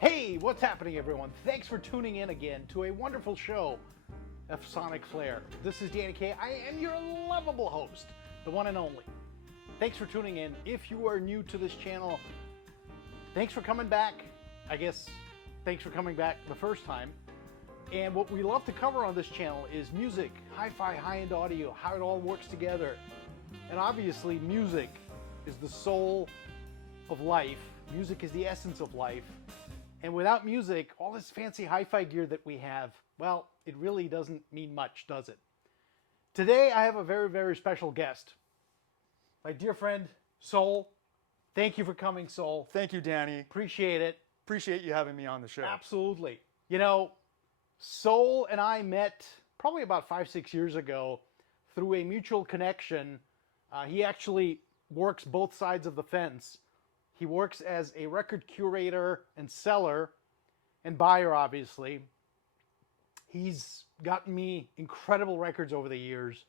Hey, what's happening, everyone? Thanks for tuning in again to a wonderful show of Sonic Flair. This is Danny K. I am your lovable host, the one and only. Thanks for tuning in. If you are new to this channel, thanks for coming back. I guess thanks for coming back the first time. And what we love to cover on this channel is music, hi-fi, high-end audio, how it all works together. And obviously, music is the soul of life. Music is the essence of life. And without music, all this fancy hi-fi gear that we have, well, it really doesn't mean much, does it? Today, I have a very, very special guest. My dear friend, Soul. Thank you for coming, Soul. Thank you, Danny. Appreciate it. Appreciate you having me on the show. Absolutely. You know, Soul and I met probably about 5-6 years ago through a mutual connection. He actually works both sides of the fence. He works as a record curator and seller and buyer, obviously. He's gotten me incredible records over the years,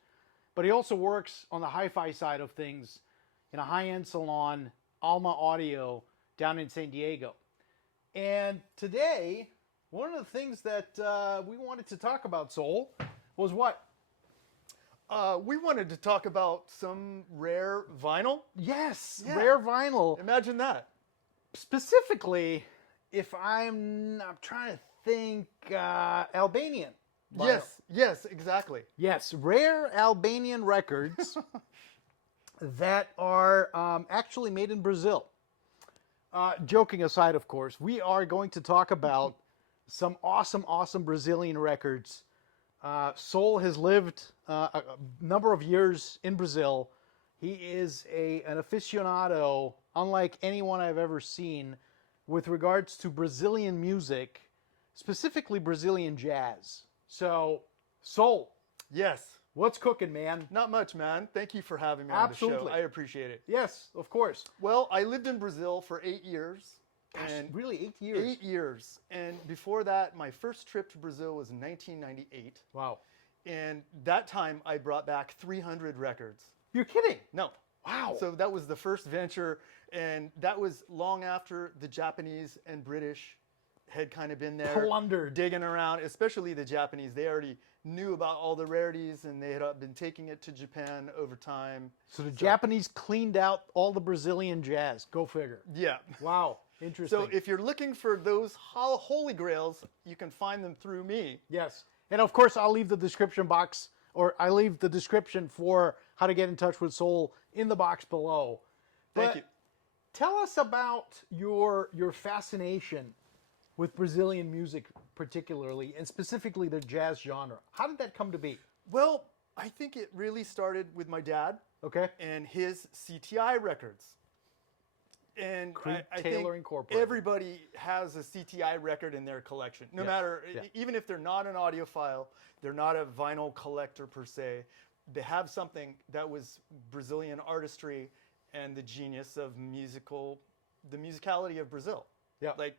but he also works on the hi-fi side of things in a high-end salon, Alma Audio, down in San Diego. And today, one of the things that we wanted to talk about, Soul, was what? We wanted to talk about some rare vinyl. Yes, Yeah. rare vinyl. Imagine that. Specifically, if I'm trying to think, Albanian. vinyl. Yes, exactly. Yes, rare Albanian records that are actually made in Brazil. Joking aside, of course, we are going to talk about some awesome Brazilian records. Soul has lived a number of years in Brazil. He is an aficionado, unlike anyone I've ever seen, with regards to Brazilian music, specifically Brazilian jazz. So, Soul, Yes. what's cooking, man? Not much, man. Thank you for having me on the Absolutely. show. I appreciate it. Yes, of course. Well, I lived in Brazil for 8 years. Gosh, And really, 8 years? 8 years. And before that, my first trip to Brazil was in 1998. Wow. And that time, I brought back 300 records. You're kidding? No. Wow. So that was the first venture, and that was long after the Japanese and British had kind of been there Plundered. digging around, especially the Japanese. They already knew about all the rarities, and they had been taking it to Japan over time. So the Japanese cleaned out all the Brazilian jazz. Go figure. Yeah. Wow. Interesting. So if you're looking for those holy grails, you can find them through me. Yes. And of course, I'll leave the description box, or I leave the description for how to get in touch with Soul in the box below. Thank But you. tell us about your fascination with Brazilian music, particularly, and specifically the jazz genre. How did that come to be? Well, I think it really started with my dad Okay. and his CTI records. And Creed I Taylor think Incorporated. everybody has a CTI record in their collection. No Yes, matter, yeah. even if they're not an audiophile, they're not a vinyl collector per se, they have something that was Brazilian artistry and the genius of the musicality of Brazil. Yeah. Like,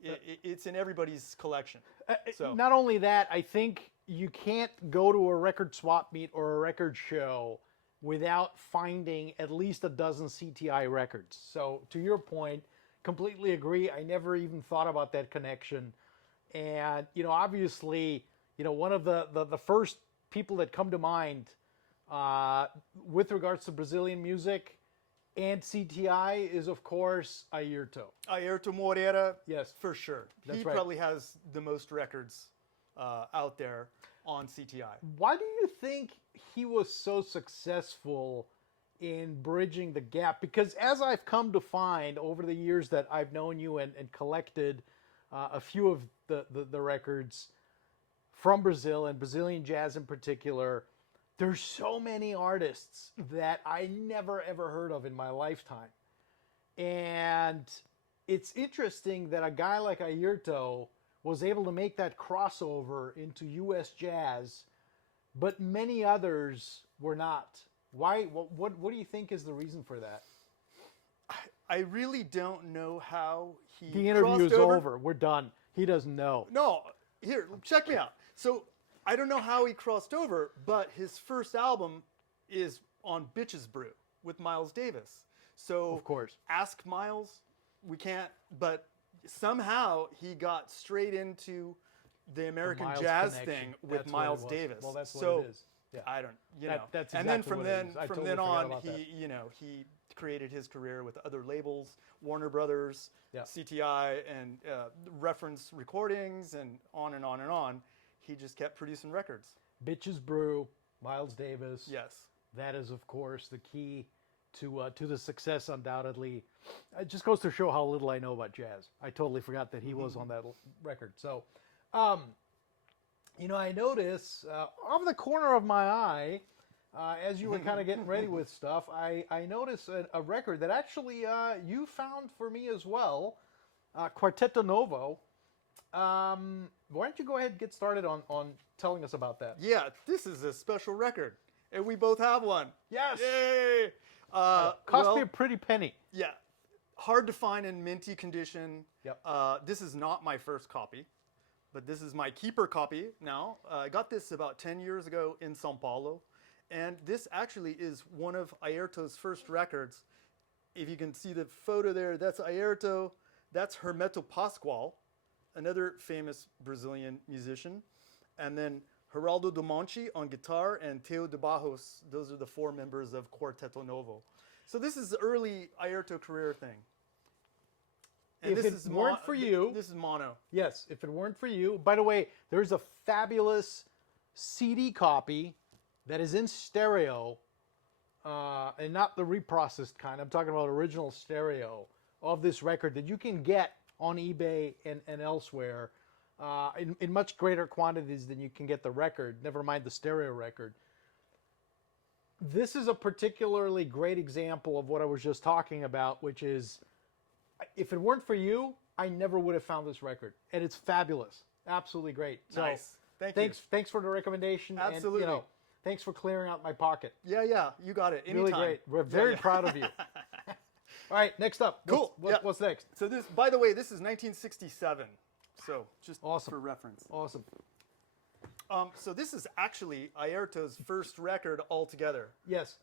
it's in everybody's collection. So Not only that, I think you can't go to a record swap meet or a record show without finding at least a dozen CTI records. So to your point, completely agree. I never even thought about that connection. And, you know, obviously, you know, one of the first people that come to mind with regards to Brazilian music and CTI is, of course, Airto. Airto Moreira, Yes. for sure. That's He right. probably has the most records out there on CTI. Why do you think he was so successful in bridging the gap? Because as I've come to find over the years that I've known you and collected a few of the records from Brazil and Brazilian jazz in particular, there's so many artists that I never ever heard of in my lifetime. And it's interesting that a guy like Airto was able to make that crossover into U.S. jazz, but many others were not. Why? What do you think is the reason for that? I really don't know how he The interview is crossed over. We're done. He doesn't know. No, here, check me out. So I don't know how he crossed over, but his first album is on Bitches Brew with Miles Davis. So Of course. ask Miles. We can't, but somehow he got straight into the American Miles jazz connection. thing with That's what it Miles was. Davis. Well, that's so what it is. Yeah. I don't, That's and then exactly from what it then is. I from totally then forgot on, about that. he created his career with other labels, Warner Brothers, Yeah. CTI, and reference recordings, and on and on and on. He just kept producing records. Bitches Brew, Miles Davis. Yes. That is, of course, the key to the success, undoubtedly. It just goes to show how little I know about jazz. I totally forgot that he was on that record. So, I notice off the corner of my eye, as you were kind of getting ready with stuff, I noticed a record that actually you found for me as well, Quarteto Novo. Why don't you go ahead and get started on telling us about that? Yeah, this is a special record, and we both have one. Yes! Yay! Cost me a pretty penny. Yeah, hard to find in minty condition. Yep. This is not my first copy, but this is my keeper copy now. I got this about 10 years ago in São Paulo, and this actually is one of Airto's first records. If you can see the photo there, that's Airto. That's Hermeto Pascoal, another famous Brazilian musician, and then Geraldo do Monte on guitar, and Teo de Barros. Those are the 4 members of Quarteto Novo. So this is the early Airto career thing. And If this it weren't for you... This is mono. Yes, if it weren't for you. By the way, there's a fabulous CD copy that is in stereo, and not the reprocessed kind. I'm talking about original stereo of this record that you can get on eBay and elsewhere in much greater quantities than you can get the record, never mind the stereo record. This is a particularly great example of what I was just talking about, which is, if it weren't for you, I never would have found this record. And it's fabulous. Absolutely great. So Nice. Thank you. Thanks for the recommendation. Absolutely. And, thanks for clearing out my pocket. Yeah, you got it. Anytime. Really great. We're very proud of you. All right, next up. Cool. What's next? So this, by the way, this is 1967. So just Awesome. for reference. Awesome. So this is actually Airto's first record altogether. Yes.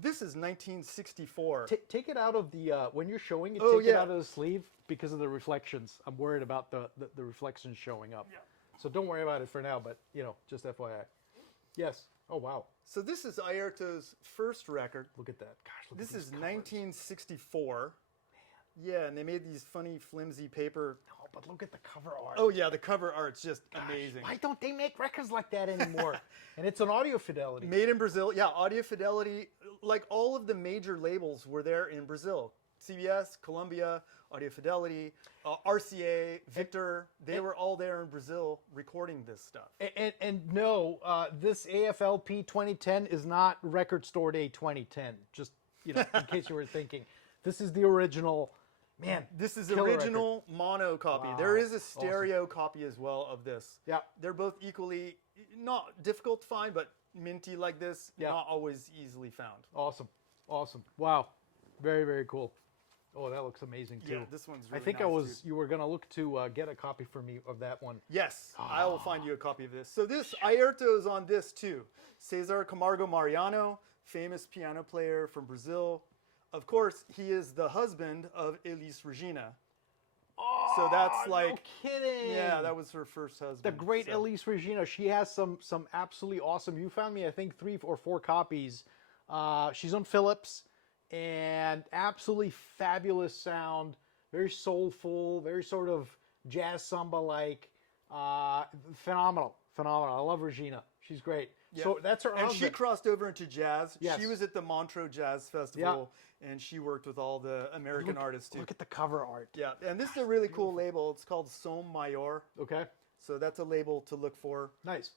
This is 1964. Take it out of the, when you're showing it, Oh, take it yeah. out of the sleeve because of the reflections. I'm worried about the reflections showing up. Yeah. So don't worry about it for now, but, just FYI. Yes. Oh, wow. So this is Airto's first record. Look at that. Gosh, look This at these is covers. 1964. Yeah, and they made these funny, flimsy paper. Oh, but look at the cover art. Oh yeah, the cover art's just Gosh, amazing. why don't they make records like that anymore? And it's an audio fidelity. Made in Brazil. Yeah, audio fidelity. Like all of the major labels were there in Brazil. CBS, Columbia, Audio Fidelity, RCA, Victor. They were all there in Brazil recording this stuff. And no, this AFLP 2010 is not Record Store Day 2010. Just, in case you were thinking. This is the original. Man, This is killer original mono copy. Wow, There is a stereo copy as well of this. Yeah. They're both equally, not difficult to find, but minty like this, Yeah. not always easily found. Awesome. Wow. Very, very cool. Oh, that looks amazing too. Yeah, this one's really I think nice, you were going to look to get a copy for me of that one. Yes, I will find you a copy of this. So this, Airto is on this too. Cesar Camargo Mariano, famous piano player from Brazil. Of course, he is the husband of Elis Regina. Oh, So that's like, no kidding. yeah, that was her first husband. The great so. Elis Regina. She has some absolutely awesome. You found me, I think, 3 or 4 copies. She's on Philips, and absolutely fabulous sound. Very soulful, very sort of jazz samba-like. Phenomenal. I love Regina. She's great. Yeah. So that's her And husband. she crossed over into jazz. Yes. She was at the Montreux Jazz Festival, and she worked with all the American artists too. Look at the cover art. Yeah, and this is a really cool label. It's called Som Maior. Okay. So that's a label to look for. Nice.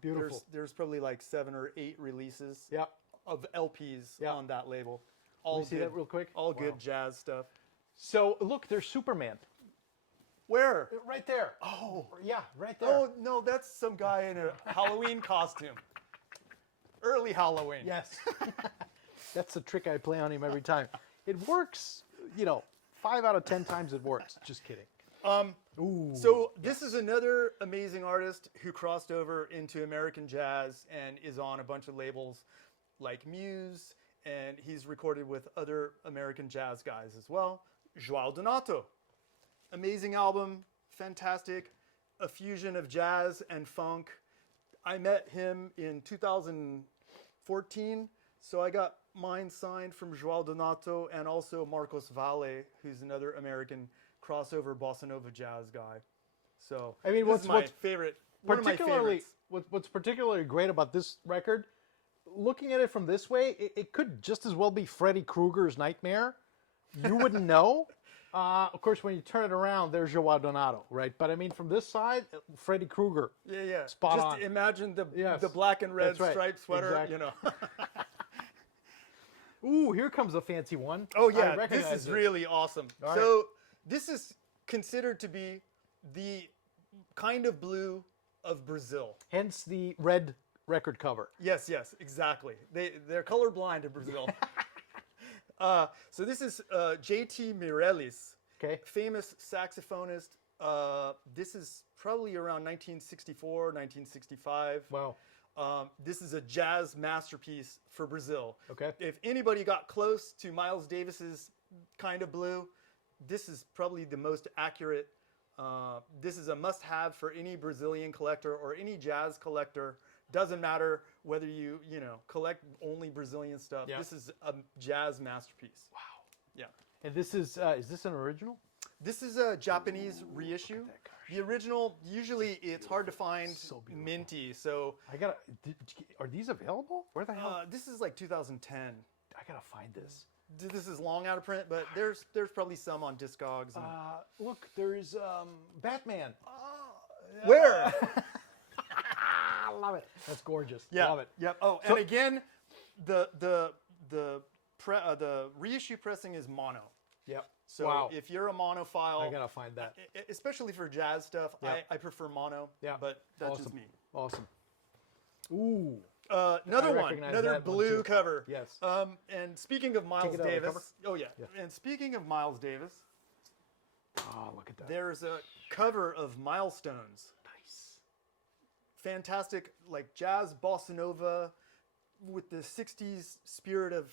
Beautiful. There's probably like 7 or 8 releases Yeah. of LPs Yeah. on that label. Let All me see good, that real quick. all Wow. good jazz stuff. So look, there's Superman. Where? Right there. Oh, Yeah, right there. oh no, that's some guy in a Halloween costume. Early Halloween. Yes. That's the trick I play on him every time. It works, 5 out of 10 times it works. Just kidding. Ooh. So this is another amazing artist who crossed over into American jazz and is on a bunch of labels like Muse, and he's recorded with other American jazz guys as well. João Donato. amazing album, fantastic, a fusion of jazz and funk. I met him in 2014, so I got mine signed from João Donato and also Marcos Valle, who's another American crossover bossa nova jazz guy. So I mean, this is my favorite. One of my particularly, favorites. what's particularly great about this record, looking at it from this way, it could just as well be Freddy Krueger's Nightmare. You wouldn't know. Of course, when you turn it around, there's João Donato, right? But I mean, from this side, Freddy Krueger. Yeah. Spot Just on. imagine the Yes. black and red That's right. striped sweater, Exactly. you know. Ooh, here comes a fancy one. Oh I yeah, this recognize is really awesome. All So this is considered to be the kind of blue of Brazil. Hence the red record cover. Yes, exactly. They're colorblind in Brazil. So this is J.T. Meirelles, Okay. famous saxophonist. This is probably around 1964, 1965. Wow. This is a jazz masterpiece for Brazil. Okay. If anybody got close to Miles Davis's kind of blue, this is probably the most accurate. This is a must-have for any Brazilian collector or any jazz collector. Doesn't matter whether you collect only Brazilian stuff. Yeah. This is a jazz masterpiece. Wow. Yeah. And this is this an original? This is a Japanese reissue. that gosh. The original, usually it's hard to find So beautiful. minty. So Are these available? Where the hell? this is like 2010. I gotta find this. This is long out of print, but there's probably some on Discogs. And, Look, there is Batman. where? I love it. That's gorgeous. Yeah. Love it. Yep. Oh, and again, the reissue pressing is mono. Yep. So wow. if you're a monophile, I gotta find that. especially for jazz stuff, Yeah. I prefer mono. Yeah. But that's Awesome. just me. Awesome. Ooh. Another one, recognize another that one blue too. cover. Yes. And speaking of Miles Take it out of the Davis, cover? oh yeah. And speaking of Miles Davis, Oh, look at that. there's a cover of Milestones. Nice. Fantastic, like jazz bossa nova with the 60s spirit of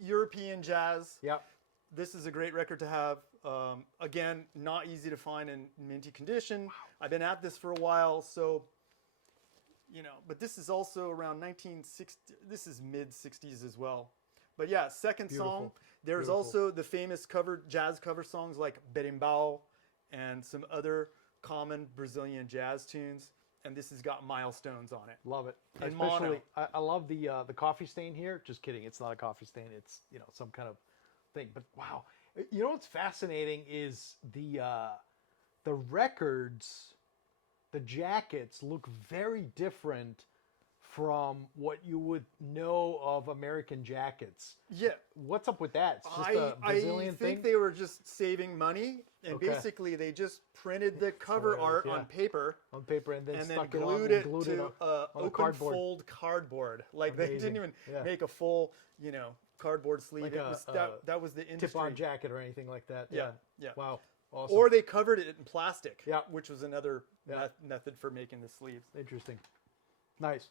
European jazz. Yep. This is a great record to have. Again, not easy to find in minty condition. I've been at this for a while, so but this is also around 1960. This is mid 60s as well. But yeah, second song. Beautiful. There's Beautiful. also the famous jazz cover songs like Berimbau and some other common Brazilian jazz tunes. And this has got Milestones on it. Love it. In mono. Especially, I love the coffee stain here. Just kidding. It's not a coffee stain. It's some kind of thing. But wow, what's fascinating is the records, the jackets look very different from what you would know of American jackets. Yeah. What's up with that? It's just a I Brazilian think thing. they were just saving money, and Okay. basically they just printed the cover hilarious, art yeah. on paper On paper and then and then stuck it on glued and it glued to on a open cardboard. fold cardboard. Like they Amazing. didn't even Yeah. make a full, cardboard sleeve. Like It a- was, that was the industry. Tip-on jacket or anything like that. Yeah, yeah. Wow. Awesome. Or they covered it in plastic, Yeah. which was another Yeah. method for making the sleeves. Interesting. Nice.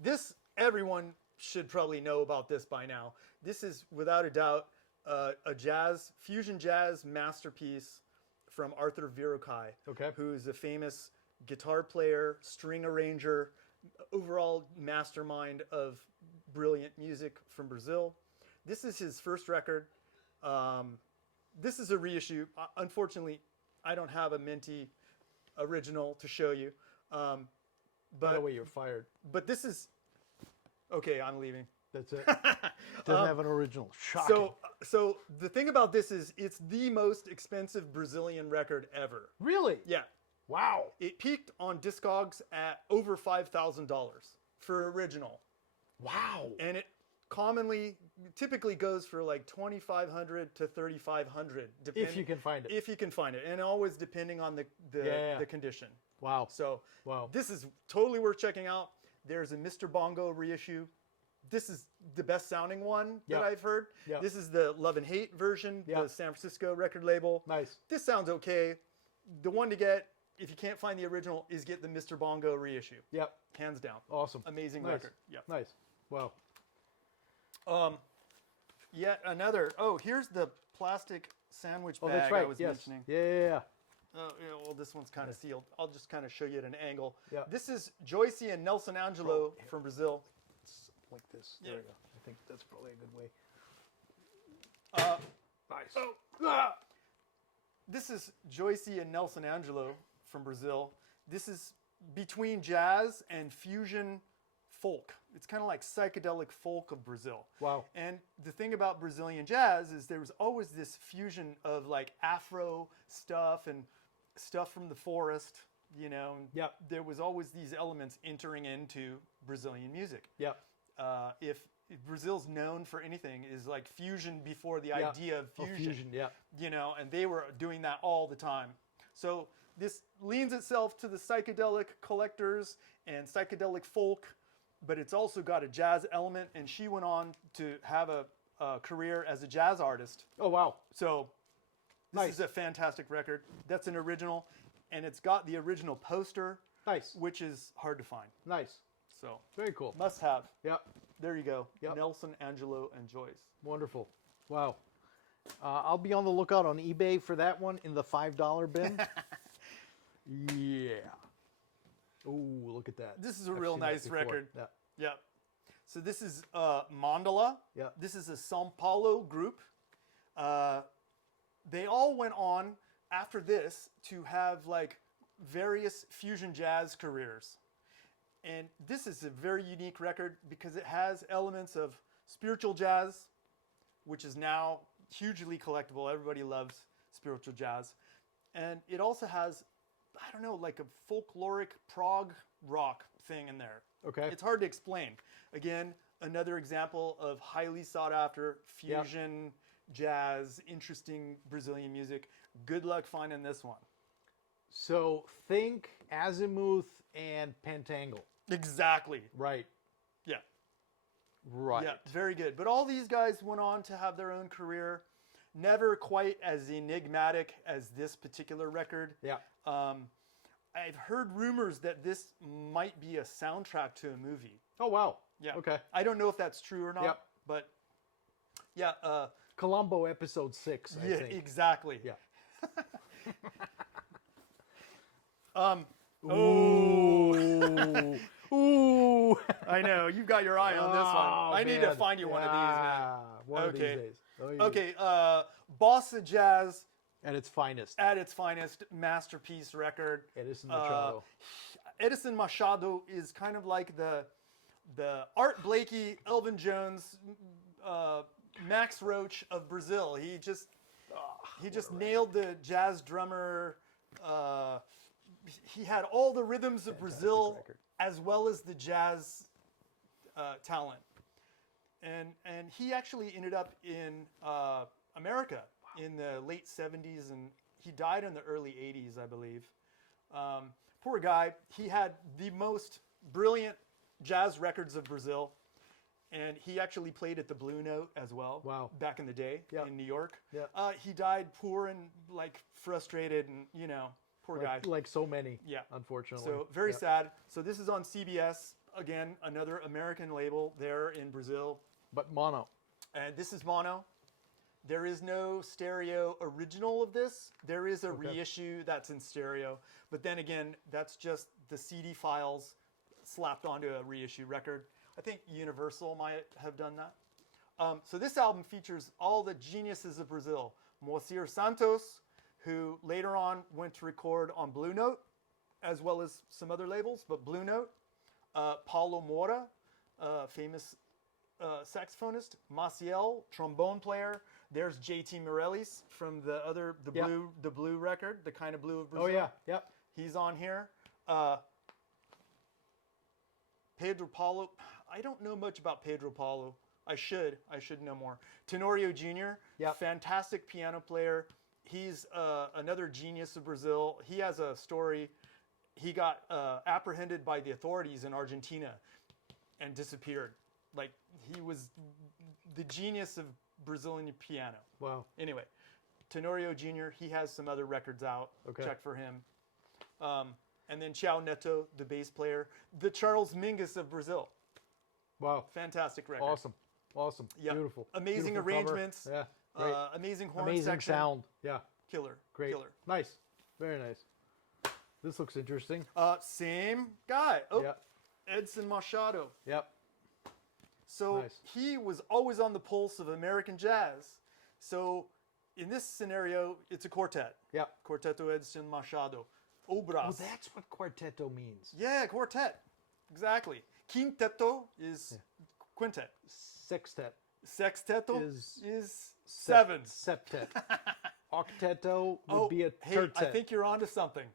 This, everyone should probably know about this by now. This is without a doubt a fusion jazz masterpiece from Arthur Verocai, Okay. who's a famous guitar player, string arranger, overall mastermind of brilliant music from Brazil. This is his first record. This is a reissue. Unfortunately, I don't have a minty original to show you. By the way, you're fired. But this is okay. I'm leaving. That's it. Doesn't have an original. Shocking. So the thing about this is it's the most expensive Brazilian record ever. Really? Yeah, Wow. it peaked on Discogs at over $5,000 for original, Wow. and it typically goes for like $2,500 to $3,500, If you can find it. If you can find it, and always depending on the Yeah. condition. Wow. So Wow. this is totally worth checking out. There's a Mr. Bongo reissue. This is the best sounding one Yeah. that I've heard. Yeah. This is the Love and Hate version, Yeah. the San Francisco record label. Nice. This sounds okay. The one to get, if you can't find the original, is get the Mr. Bongo reissue. Yep. Hands down. Awesome. Amazing Nice. record. Yeah. Nice. Wow. yet another. Oh, here's the plastic sandwich bag that's right. I was Yes. mentioning. Yeah. Oh, yeah, well, this one's kind of sealed. I'll just kind of show you at an angle. Yeah. This is Joyce and Nelson Angelo from Brazil. It's like this. Yeah. There we go. I think that's probably a good way. Nice. Oh. This is Joyce and Nelson Angelo from Brazil. This is between jazz and fusion folk. It's kind of like psychedelic folk of Brazil. Wow. And the thing about Brazilian jazz is there was always this fusion of like Afro stuff and stuff from the forest, you know. Yep. There was always these elements entering into Brazilian music. Yeah. If Brazil's known for anything is like fusion before the idea of fusion. Yeah. You know, and they were doing that all the time. So this leans itself to the psychedelic collectors and psychedelic folk, but it's also got a jazz element, and she went on to have a career as a jazz artist. Oh, wow. So this Nice. is a fantastic record. That's an original, and it's got the original poster, Nice. which is hard to find. Nice. So Very cool. must have. Yep. There you go. Yep. Nelson, Angelo, and Joyce. Wonderful. Wow. I'll be on the lookout on eBay for that one in the $5 bin. Yeah. Ooh, look at that. This is a I've real seen that nice before. record. Yeah. Yep. So this is Mandala. Yeah. This is a São Paulo group. They all went on after this to have like various fusion jazz careers. And this is a very unique record because it has elements of spiritual jazz, which is now hugely collectible. Everybody loves spiritual jazz. And it also has, I don't know, like a folkloric prog rock thing in there. Okay. It's hard to explain. Again, another example of highly sought after fusion jazz, interesting Brazilian music. Good luck finding this one. So think azimuth and pentangle. Exactly. Right. Yeah. Right. Yeah, very good. But all these guys went on to have their own career. Never quite as enigmatic as this particular record. Yeah. I've heard rumors that this might be a soundtrack to a movie. Oh, wow. Yeah. Okay. I don't know if that's true or not, Yep. but yeah. Columbo episode 6, I Yeah, think. exactly. Yeah. Oh. Ooh. I know. You've got your eye on this Oh, one. I need to man. find you one of these, man. One of these Okay. days. Oh, yeah. Okay, bossa jazz At its finest. at its finest, masterpiece record. Edison Machado. Edison Machado is kind of like the Art Blakey, Elvin Jones, Max Roach of Brazil. He just nailed the jazz drummer. He had all the rhythms of Brazil record. as well as the jazz talent. And he actually ended up in America in the late 70s, and he died in the early 80s, I believe. Poor guy. He had the most brilliant jazz records of Brazil, and he actually played at the Blue Note as well. Wow. Back in the day in New York. Yeah. He died poor and like frustrated, and poor guy. Like so many, Yeah. unfortunately. So very Yeah. sad. So this is on CBS. Again, another American label there in Brazil. But mono. And this is mono. There is no stereo original of this. There is a reissue that's in stereo. But then again, that's just the CD files slapped onto a reissue record. I think Universal might have done that. So this album features all the geniuses of Brazil. Moacir Santos, who later on went to record on Blue Note, as well as some other labels, but Blue Note. Paulo Moura, famous saxophonist. Maciel, trombone player. There's JT Meirelles from the blue record, the kind of blue of Brazil. Oh, yeah. Yep. He's on here. Pedro Paulo. I don't know much about Pedro Paulo. I should know more. Tenorio Jr., Yep. fantastic piano player. He's another genius of Brazil. He has a story. He got apprehended by the authorities in Argentina and disappeared. Like, he was the genius of Brazilian piano. Wow. Anyway, Tenorio Jr., he has some other records out. Okay. Check for him. And then Chao Neto, the bass player. The Charles Mingus of Brazil. Wow. Fantastic record. Awesome. Awesome. Yeah. Beautiful. Amazing Beautiful cover. arrangements. Yeah. Great. Amazing horn Amazing section. sound. Yeah. Killer. Great. Killer. Nice. Very nice. This looks interesting. Same guy. Oh, Yep. Edison Machado. Yep. So Nice. he was always on the pulse of American jazz. So in this scenario, it's a quartet. Yep. Quarteto Edison Machado. Obras. Oh, that's what quarteto means. Yeah, quartet. Exactly. Quinteto is quintet. Sextet Sexteto is is seven. Septet. Octeto would be a hey, tertet. I think you're onto something.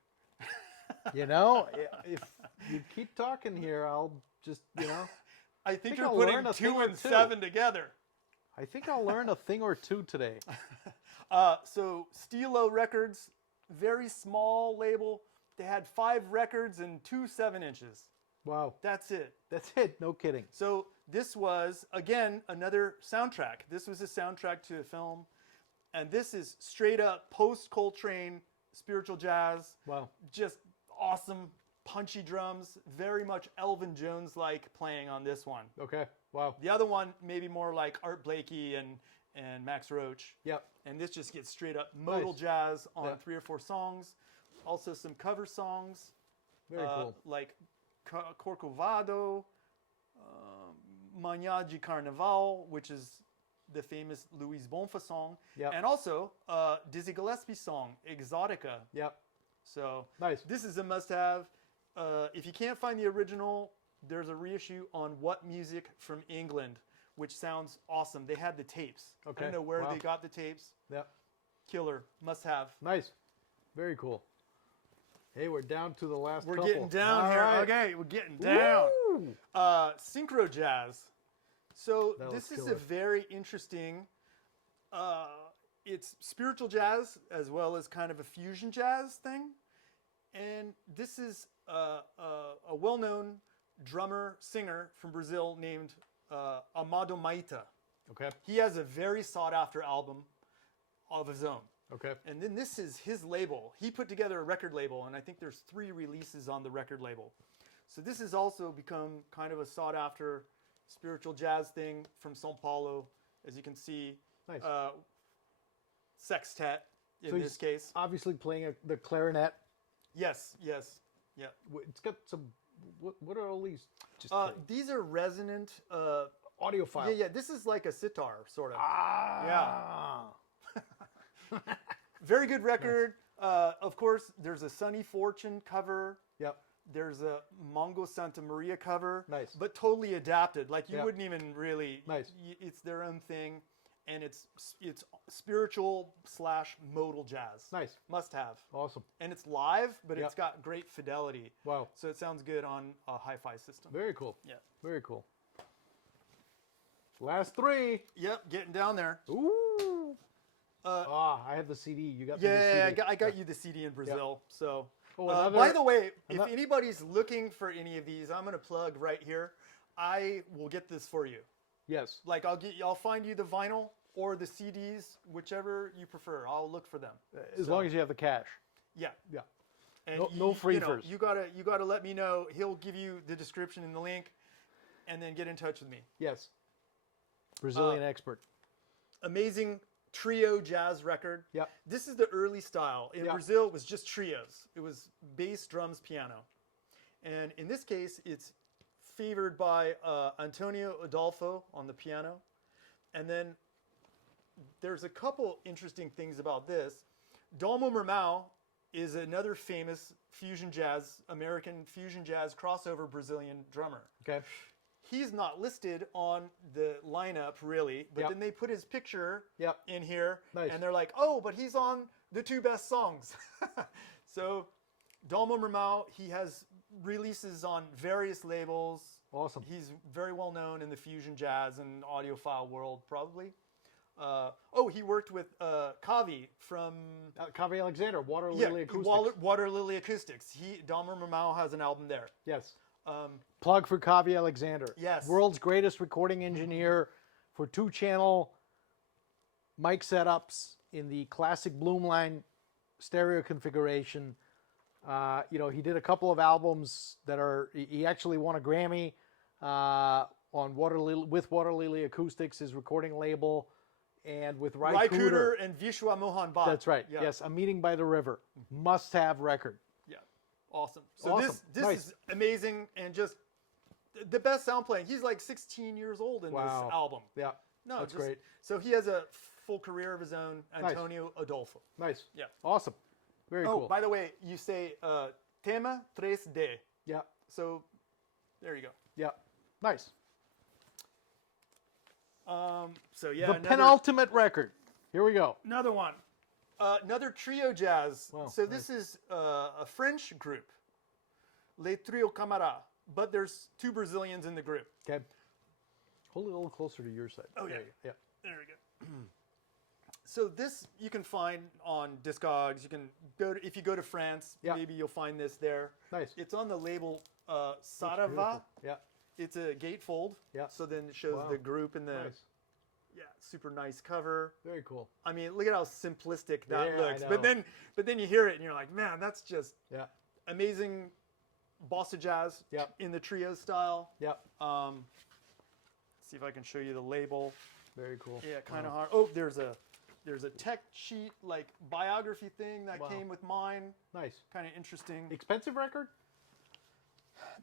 You know, if you keep talking here, I'll just, I think you're I'll putting learn a thing 2 or and two. 7 together. I think I'll learn a thing or two today. So Stilo Records, very small label. They had 5 records and 2 7-inches. Wow. That's it. That's it. No kidding. So this was, again, another soundtrack. This was a soundtrack to a film. And this is straight up post-Coltrane spiritual jazz. Wow. Just awesome, punchy drums. Very much Elvin Jones-like playing on this one. Okay. Wow. The other one, maybe more like Art Blakey and Max Roach. Yep. And this just gets straight up modal Nice. jazz on Yeah. 3 or 4 songs. Also some cover songs. Very cool. Like Corcovado, Manhã de Carnaval, which is the famous Luis Bonfa song. Yep. And also Dizzy Gillespie's song, Exotica. Yep. So Nice. this is a must-have. If you can't find the original, there's a reissue on What Music from England, which sounds awesome. They had the tapes. Okay. I don't know where Wow. they got the tapes. Yep. Killer. Must-have. Nice. Very cool. Hey, we're down to the last We're couple. getting down All here. right. Okay, we're getting down. Woo! Synchro Jazz. So That this was is killer. a very interesting, it's spiritual jazz as well as kind of a fusion jazz thing. And this is a well-known drummer, singer from Brazil named Amado Maita. Okay. He has a very sought-after album of his own. Okay. And then this is his label. He put together a record label, and I think there's 3 releases on the record label. So this has also become kind of a sought-after spiritual jazz thing from São Paulo, as you can see. Nice. Sextet in So this he's case. Obviously playing the clarinet. Yes, yeah. It's got some. What are all these? Just These are resonant. audiophile. Yeah. This is like a sitar, sort of. Ah. Very good record. Of course, there's a Sunny Fortune cover. Yep. There's a Mongo Santa Maria cover. Nice. But totally adapted. Like you Yeah. wouldn't even really. Nice. It's their own thing, and it's spiritual / modal jazz. Nice. Must have. Awesome. And it's live, but Yep. it's got great fidelity. Wow. So it sounds good on a hi-fi system. Very cool. Yeah. Very cool. Last 3. Yep, getting down there. Ooh. I have the CD. You got me the Yeah, CD. I got you the CD in Brazil. So, Oh, another- by the way, if another- anybody's looking for any of these, I'm going to plug right here. I will get this for you. Yes. Like I'll find you the vinyl or the CDs, whichever you prefer. I'll look for them. As long as you have the cash. Yeah. Yeah. And No free you know, first. you gotta let me know. He'll give you the description and the link, and then get in touch with me. Yes. Brazilian expert. Amazing trio jazz record. Yep. This is the early style. In Yep. Brazil, it was just trios. It was bass, drums, piano. And in this case, it's favored by Antonio Adolfo on the piano. And then there's a couple interesting things about this. Dalmo Marmão is another famous fusion jazz, American fusion jazz crossover Brazilian drummer. Okay. He's not listed on the lineup really, but Yep. then they put his picture Yep. in here, Nice. and they're like, "Oh, but he's on the 2 best songs." So, Dalmo Marmão, he has releases on various labels. Awesome. He's very well known in the fusion jazz and audiophile world, probably. He worked with Kavi from Kavi Alexander, Water Lily Acoustics. Water Lily Acoustics. Dalmo Marmão has an album there. Yes. Plug for Kavi Alexander. Yes. World's greatest recording engineer for 2-channel mic setups in the classic Bloomline stereo configuration. He did a couple of albums that he actually won a Grammy on with Water Lily Acoustics, his recording label, and with Rai Cooter. Cooter and Vishwa Mohan Bhatt. That's right. Yeah. Yes, A Meeting by the River. Must-have record. Yeah. Awesome. So Awesome. this Nice. is amazing and just the best sound playing. He's like 16 years old in this album. Yeah. No, that's just, great. So he has a full career of his own, Antonio Adolfo. Nice. Yeah. Awesome. Very Oh, cool. by the way, you say Tema 3D. Yeah. So there you go. Yeah. Nice. So yeah, The penultimate record. Here we go. another one. Another trio jazz. Wow, So this is a French group, Les Trio Camara, but there's 2 Brazilians in the group. Okay. Hold it a little closer to your side. Oh, There yeah. you go. There we go. So this you can find on Discogs. You can go to, if you go to France, Yeah. maybe you'll find this there. Nice. It's on the label Looks Sarava. beautiful. Yeah. It's a gatefold. Yeah. So then it shows Wow. the group and the Nice. super nice cover. Very cool. I mean, look at how simplistic that Yeah, I looks. know. But then you hear it and you're like, man, that's just Yeah. amazing bossa jazz Yeah. in the trio style. Yeah. See if I can show you the label. Very cool. Yeah, kind of hard. Oh, there's a tech sheet like biography thing that Wow. came with mine. Nice. Kind of interesting. Expensive record?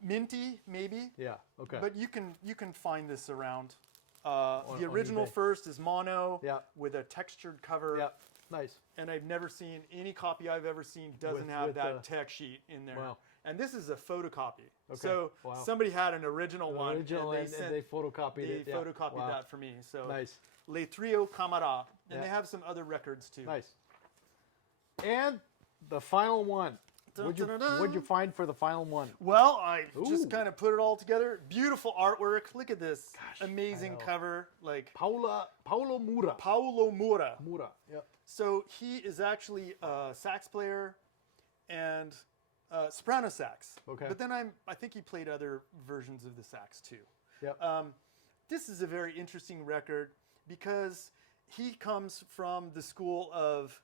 Minty maybe, Yeah. Okay. but you can find this around. On The original eBay. first is mono Yeah. with a textured cover. Yeah. Nice. And I've never seen any copy I've ever seen doesn't have with that the- tech sheet in there. Wow. And this is a photocopy. Okay. So Wow. somebody had an original one Original, and and they photocopied it. Yeah. photocopied Wow. that for me. So Nice. Les Trio Camara. And Yeah. they have some other records too. Nice. And the final one. Dun-dun-dun-dun. What'd you find for the final one? Well, I Ooh. just kind of put it all together. Beautiful artwork. Look at this Gosh, amazing I know. cover. Like Paulo Moura. Paulo Moura. Moura. Yeah. So he is actually a sax player and soprano sax. Okay. But then I think he played other versions of the sax too. Yeah. This is a very interesting record because he comes from the school of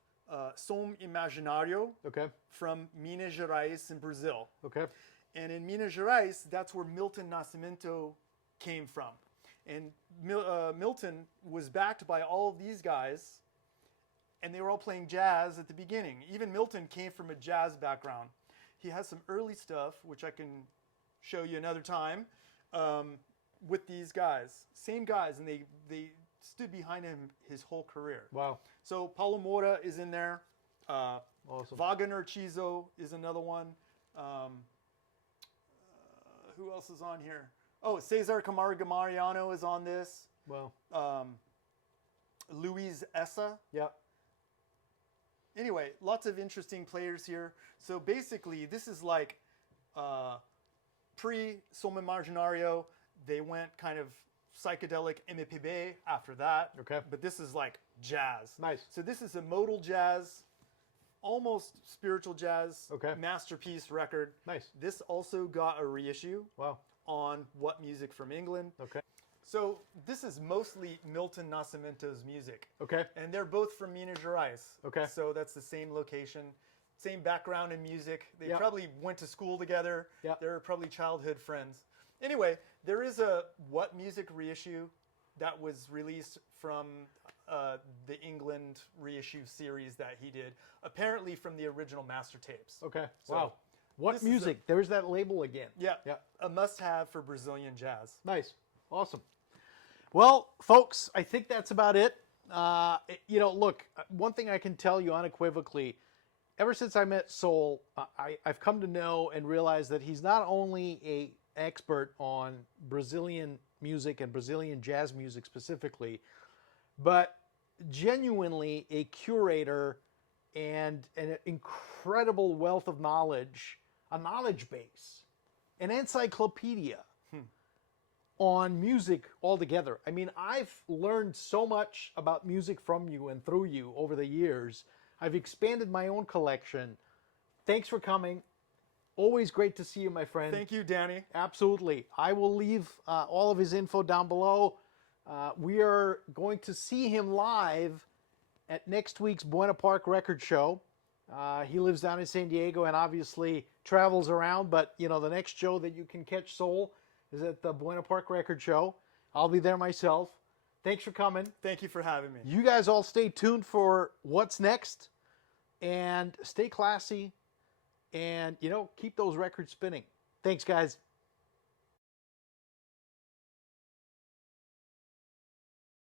Som Imaginario Okay. from Minas Gerais in Brazil. Okay. And in Minas Gerais, that's where Milton Nascimento came from. And Milton was backed by all of these guys, and they were all playing jazz at the beginning. Even Milton came from a jazz background. He has some early stuff, which I can show you another time, with these guys. Same guys, and they stood behind him his whole career. Wow. So Paulo Moura is in there. Awesome. Wagner Chizo is another one. Who else is on here? Oh, Cesar Camargo Mariano is on this. Wow. Luis Essa. Yeah. Anyway, lots of interesting players here. So basically, this is like pre-Som Imaginario. They went kind of psychedelic MPB after that. Okay. But this is like jazz. Nice. So this is a modal jazz, almost spiritual jazz Okay. masterpiece record. Nice. This also got a reissue Wow. on What Music from England. Okay. So this is mostly Milton Nascimento's music. Okay. And they're both from Minas Gerais. Okay. So that's the same location, same background in music. They Yep. probably went to school together. Yep. They're probably childhood friends. Anyway, there is a What Music reissue that was released from the England reissue series that he did, apparently from the original master tapes. Okay. So, wow. What this is music? There's that label again. Yeah, Yeah. a must-have for Brazilian jazz. Nice. Awesome. Well, folks, I think that's about it. Look, one thing I can tell you unequivocally, ever since I met Soul, I've come to know and realize that he's not only an expert on Brazilian music and Brazilian jazz music specifically, but genuinely a curator and an incredible wealth of knowledge, a knowledge base, an encyclopedia on music altogether. I mean, I've learned so much about music from you and through you over the years. I've expanded my own collection. Thanks for coming. Always great to see you, my friend. Thank you, Danny. Absolutely. I will leave all of his info down below. We are going to see him live at next week's Buena Park Record Show. He lives down in San Diego and obviously travels around, but the next show that you can catch Soul is at the Buena Park Record Show. I'll be there myself. Thanks for coming. Thank you for having me. You guys all stay tuned for what's next, and stay classy, and, keep those records spinning. Thanks, guys.